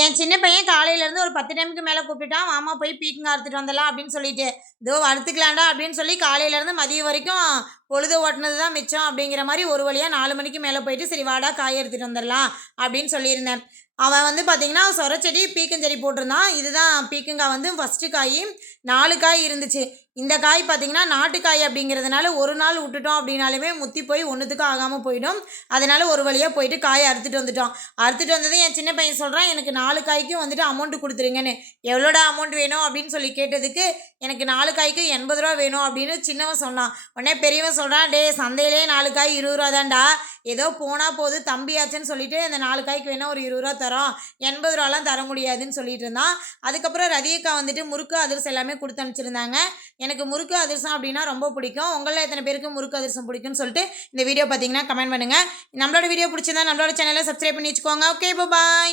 என் சின்ன பையன் காலையிலேருந்து ஒரு பத்து டைமுக்கு மேலே கூப்பிட்டுட்டான். மாமா போய் பீக்குங்க அறுத்துட்டு வந்துடலாம் அப்படின்னு சொல்லிட்டு. இதோ அறுத்துக்கலாம்டா அப்படின்னு சொல்லி காலையிலேருந்து மதியம் வரைக்கும் பொழுது ஓட்டினது தான் மிச்சம் அப்படிங்கிற மாதிரி ஒரு வழியாக நாலு மணிக்கு மேலே போயிட்டு சரி வாடா காய் எடுத்துகிட்டு வந்துடலாம் அப்படின்னு சொல்லியிருந்தேன். அவன் வந்து பார்த்தீங்கன்னா சொரச்செடி பீக்கஞ்செடி போட்டிருந்தான். இதுதான் பீக்கங்காய் வந்து ஃபஸ்ட்டு காய் நாலு காய் இருந்துச்சு. இந்த காய் பார்த்தீங்கன்னா நாட்டுக்காய் அப்படிங்கிறதுனால ஒரு நாள் விட்டுட்டோம் அப்படின்னாலுமே முத்தி போய் ஒன்றுத்துக்கும் ஆகாமல் போயிடும். அதனால ஒரு வழியாக போயிட்டு காயை அறுத்துட்டு வந்துட்டோம். அறுத்துட்டு வந்ததும் என் சின்ன பையன் சொல்கிறான் எனக்கு நாலு காய்க்கும் வந்துட்டு அமௌண்ட்டு கொடுத்துருங்கன்னு. எவ்வளோட அமௌண்ட் வேணும்? அப்படின்னு சொல்லி கேட்டதுக்கு எனக்கு நாலு காய்க்கு எண்பது ரூபா வேணும் அப்படின்னு சின்னவன் சொன்னான். உடனே பெரியவன் சொல்கிறான் டே சந்தையிலே நாலு காய் இருபது ரூபா தான்டா. ஏதோ போனால் போது தம்பியாச்சுன்னு சொல்லிட்டு அந்த நாலு காய்க்கு வேணால் ஒரு இருபது ரூபா தரோம். எண்பது ரூபாலாம் தர முடியாதுன்னு சொல்லிட்டு இருந்தான். அதுக்கப்புறம் ரதியக்கா வந்துட்டு முறுக்கு அதிரசம் எல்லாமே கொடுத்து அனுப்பிச்சிருந்தாங்க. எனக்கு முறுக்கு அதிரசம் அப்படின்னா ரொம்ப பிடிக்கும். உங்களில் எத்தனை பேருக்கு முறுக்கு அதிரசம் பிடிக்கும்னு சொல்லிட்டு இந்த வீடியோ பார்த்தீங்கன்னா கமெண்ட் பண்ணுங்கள் நம்மளோட வீடியோ பிடிச்சிருந்தா நம்மளோட சேனலை சப்ஸ்கிரைப் பண்ணி வச்சுக்கோங்க. Okay bye